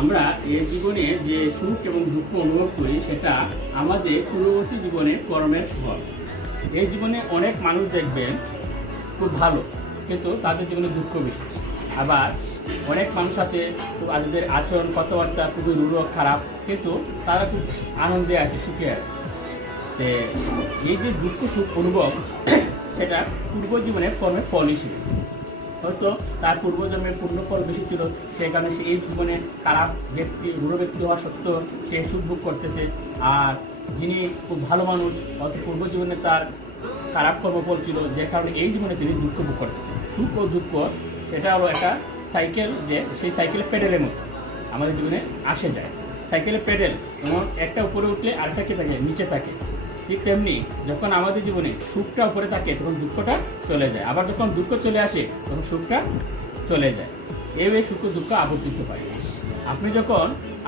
আমরা এই জীবনে যে সুখ এবং দুঃখ অনুভব করি সেটা আমাদের পূর্ববর্তী জীবনে কর্মের ফল। এই জীবনে অনেক মানুষ দেখবেন খুব ভালো, কিন্তু তাদের জীবনে দুঃখ বেশি। আবার অনেক মানুষ আছে তাদের আচরণ কথাবার্তা খুবই রূঢ় খারাপ, কিন্তু তারা খুব আনন্দে আছে, সুখে আছে। তো এই যে দুঃখ সুখ অনুভব সেটা পূর্ব জীবনের কর্মের ফল হিসেবে। হয়তো তার পূর্বজন্মের পূর্ণফল বেশি ছিল, সেই কারণে সে এই জীবনে খারাপ ব্যক্তি রূঢ় ব্যক্তি হওয়া সত্ত্বেও সে সুখ ভোগ করতেছে। আর যিনি খুব ভালো মানুষ, হয়তো পূর্ব জীবনে তার খারাপ কর্মফল ছিল, যে কারণে এই জীবনে তিনি দুঃখ ভোগ করতেন। সুখ ও দুঃখ সেটা হলো একটা সাইকেল, যে সেই সাইকেলের প্যাডেলের মতো আমাদের জীবনে আসে যায়। সাইকেলের প্যাডেল এবং একটা উপরে উঠলে আরেকটা কে থাকে, নিচে থাকে। ঠিক তেমনি যখন আমাদের জীবনে সুখটা উপরে থাকে তখন দুঃখটা চলে যায়, আবার যখন দুঃখ চলে আসে তখন সুখটা চলে যায়। এইভাবে সুখ দুঃখ আবর্তিত হয়।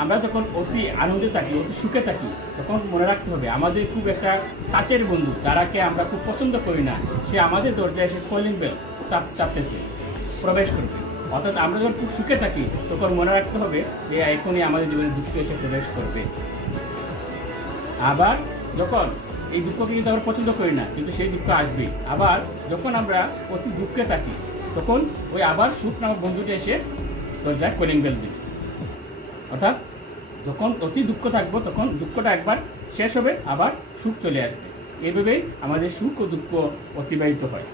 আমরা যখন অতি আনন্দে থাকি, অতি সুখে থাকি, তখন মনে রাখতে হবে আমাদের খুব একটা কাছের বন্ধু, যারাকে আমরা খুব পছন্দ করি না, সে আমাদের দরজায় এসে কলিং বেল চাপতেছে, প্রবেশ করবে। অর্থাৎ আমরা যখন খুব সুখে থাকি তখন মনে রাখতে হবে যে এখনই আমাদের জীবনে দুঃখ এসে প্রবেশ করবে। আবার যখন এই দুঃখকে কিন্তু আমরা পছন্দ করি না, কিন্তু সেই দুঃখ আসবেই। আবার যখন আমরা অতি দুঃখে থাকি তখন ওই আবার সুখ নামক বন্ধুটি এসে দরজায় কলিং বেল দিবে। অর্থাৎ যখন অতি দুঃখ থাকবো তখন দুঃখটা একবার শেষ হবে, আবার সুখ চলে আসবে। এইভাবেই আমাদের সুখ ও দুঃখ অতিবাহিত হয়।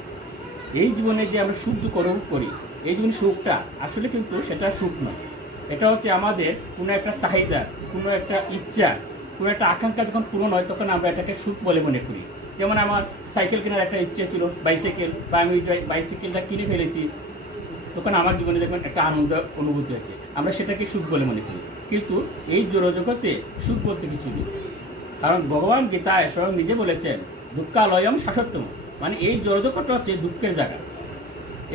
এই জীবনে যে আমরা সুখ দুঃখ অনুভব করি, এই জীবনে সুখটা আসলে কিন্তু সেটা সুখ নয়। এটা হচ্ছে আমাদের কোনো একটা চাহিদা, কোনো একটা ইচ্ছা, কোনো একটা আকাঙ্ক্ষা যখন পূরণ হয় তখন আমরা এটাকে সুখ বলে মনে করি। যেমন আমার সাইকেল কেনার একটা ইচ্ছে ছিল, বাইসাইকেল, বা আমি বাইসাইকেলটা কিনে ফেলেছি, তখন আমার জীবনে দেখবেন একটা আনন্দ অনুভূতি হয়েছে, আমরা সেটাকে সুখ বলে মনে করি। কিন্তু এই জড়জগতে সুখ বলতে কিছু নেই। কারণ ভগবান গীতায় স্বয়ং নিজে বলেছেন দুঃখালয়ম শাশ্বতম, মানে এই জড়জগৎটা হচ্ছে দুঃখের জায়গা,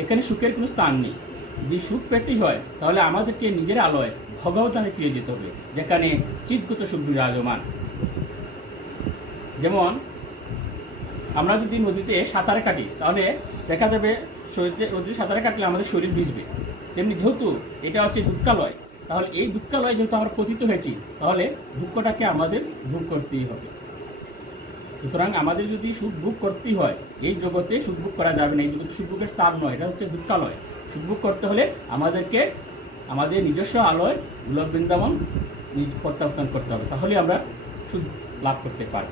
এখানে সুখের কোনো স্থান নেই। যদি সুখ পেতেই হয় তাহলে আমাদেরকে নিজের আলোয় ভগবতানে ফিরে যেতে হবে, যেখানে চিৎগত সুখ বিরাজমান। যেমন আমরা যদি নদীতে সাঁতার কাটি তাহলে দেখা যাবে নদীতে সাঁতার কাটলে আমাদের শরীর ভিজবে। তেমনি যেহেতু এটা হচ্ছে দুঃখালয়, তাহলে এই দুঃখালয় যেহেতু আমরা পতিত হয়েছি, তাহলে দুঃখটাকে আমাদের ভোগ করতেই হবে। সুতরাং আমাদের যদি সুখ ভোগ করতেই হয়, এই জগতে সুখ ভোগ করা যাবে না, এই জগতে সুখ ভোগের স্থান নয়, এটা হচ্ছে দুঃখালয়। সুখ ভোগ করতে হলে আমাদেরকে আমাদের নিজস্ব আলোয় গোলক বৃন্দাবন প্রত্যাবর্তন করতে হবে, তাহলে আমরা সুখ লাভ করতে পারব।